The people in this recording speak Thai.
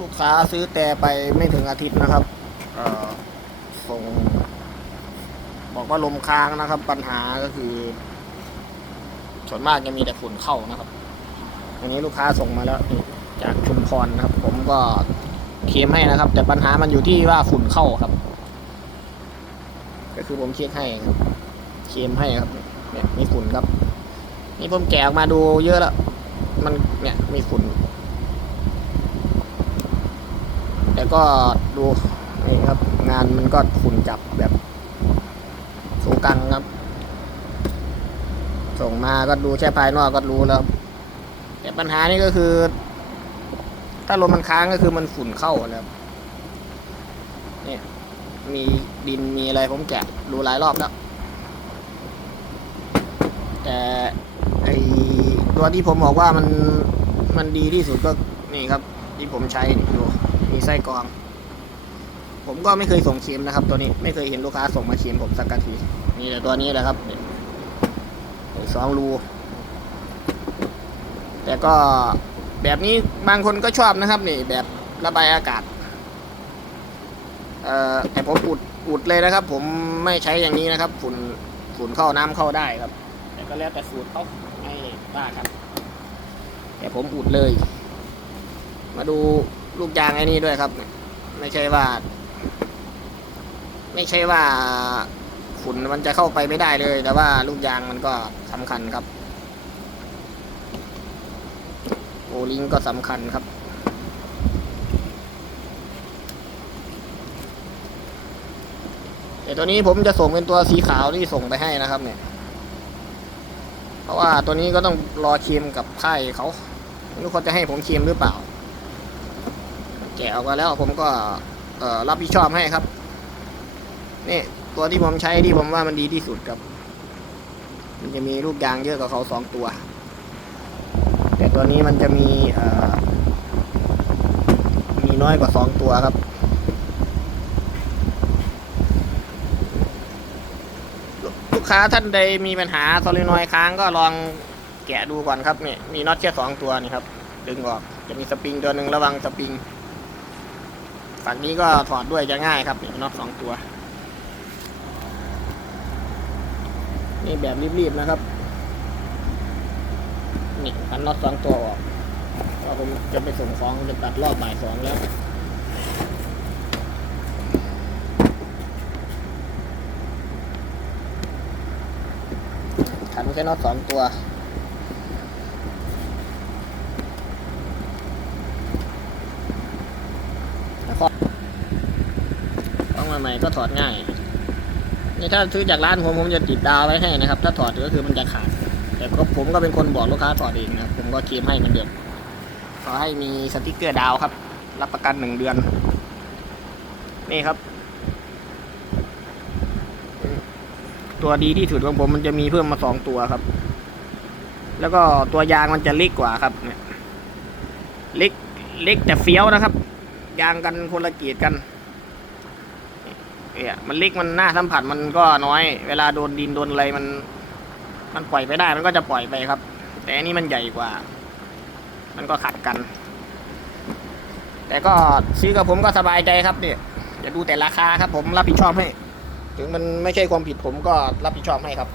ลูกค้าซื้อแต่ไปไม่ถึงอาทิตย์นะครับส่ง บอกว่าลมค้างนะครับ ปัญหาก็คือ ส่วนมากจะมีแต่ฝุ่นเข้านะครับอันนี้ลูกค้าส่งมาแล้วจากชุมพรนะครับ ผมก็เคลมให้นะครับ แต่ปัญหามันอยู่ที่ว่าฝุ่นเข้าครับ ก็คือผมเช็คให้ครับเคลมให้ครับ เนี่ยมีฝุ่นครับ นี่ผมแกะออกมาดูเยอะแล้วมันเนี่ยมีฝุ่น แต่ก็ดูนี่ครับ งานมันก็ฝุ่นจับแบบสูกังครับ ส่งมาก็ดูแค่ภายนอกก็รู้แล้ว แต่ปัญหานี่ก็คือ ถ้าลมมันค้างก็คือมันฝุ่นเข้าแล้วเนี่ยมีดินมีอะไรผมแกะดูหลายรอบแล้ว แต่ไอตัวที่ผมบอกว่ามันมันดีที่สุดก็นี่ครับ ที่ผมใช้นี่ดู มีไส้กรอง ผมก็ไม่เคยส่งเค็มนะครับ ตัวนี้ไม่เคยเห็นลูกค้าส่งมาเค็มผมสักกะทีนี่แต่ตัวนี้แหละครับสองรูแต่ก็แบบนี้บางคนก็ชอบนะครับ นี่ แบบระบายอากาศเอ่อแต่ผมอุดอุดเลยนะครับ ผมไม่ใช้อย่างนี้นะครับ ฝุ่นฝุ่นเข้าน้ำเข้าได้ครับ แต่ก็แล้วแต่สูตรเขาไม่ว่าครับ แต่ผมอุดเลย มาดู ลูกยางไอ้นี่ด้วยครับ ไม่ใช่ว่า ไม่ใช่ว่าฝุ่นมันจะเข้าไปไม่ได้เลย แต่ว่าลูกยางมันก็สำคัญครับโอลิงก็สำคัญครับแต่ตัวนี้ผมจะส่งเป็นตัวสีขาวที่ส่งไปให้นะครับ เนี่ย เพราะว่าตัวนี้ก็ต้องรอเคมกับค่ายเขาไม่รู้เขาจะให้ผมเคมหรือเปล่า แกะออกมาแล้วผมก็รับผิดชอบให้ครับนี่ตัวที่ผมใช้ที่ผมว่ามันดีที่สุดครับ มันจะมีลูกยางเยอะกว่าเขาสองตัว แต่ตัวนี้มันจะมีมีน้อยกว่าสองตัวครับลูกค้าท่านใดมีปัญหาโซลินอยค้างก็ลองแกะดูก่อนครับนี่มีน็อตแค่สองตัวนี่ครับ ดึงออกจะมีสปริงตัวหนึ่งระวังสปริง ฝั่งนี้ก็ถอดด้วยจะง่ายครับนี่น็อตสองตัว นี่แบบรีบๆนะครับ นี่พันน็อตสองตัวออกเพราะผมจะไปส่งของจะตัดรอบบ่ายสองแล้วขันแค่น็อตสองตัว ต้องมาใหม่ก็ถอดง่ายนี่ถ้าซื้อจากร้านผมผมจะติดดาวไว้ให้นะครับ ถ้าถอดก็คือมันจะขาด แต่ก็ผมก็เป็นคนบอกลูกค้าถอดเองนะผมก็เคลมให้เหมือนเดิมขอให้มีสติกเกอร์ดาวครับ รับประกันหนึ่งเดือน นี่ครับ ตัวดีที่สุดของผมมันจะมีเพิ่มมาสองตัวครับ แล้วก็ตัวยางมันจะเล็กกว่าครับเนี่ยเล็กเล็กแต่เฟี้ยวนะครับ ยางกันคนละกีดกันเนี่ยมันเล็กมันหน้าสัมผัสมันก็น้อย เวลาโดนดินโดนอะไรมัน มันปล่อยไปได้มันก็จะปล่อยไปครับ แต่อันนี้มันใหญ่กว่า มันก็ขัดกัน แต่ก็ซื้อกับผมก็สบายใจครับเนี่ยอย่าดูแต่ราคาครับ ผมรับผิดชอบให้ ถึงมันไม่ใช่ความผิดผมก็รับผิดชอบให้ครับ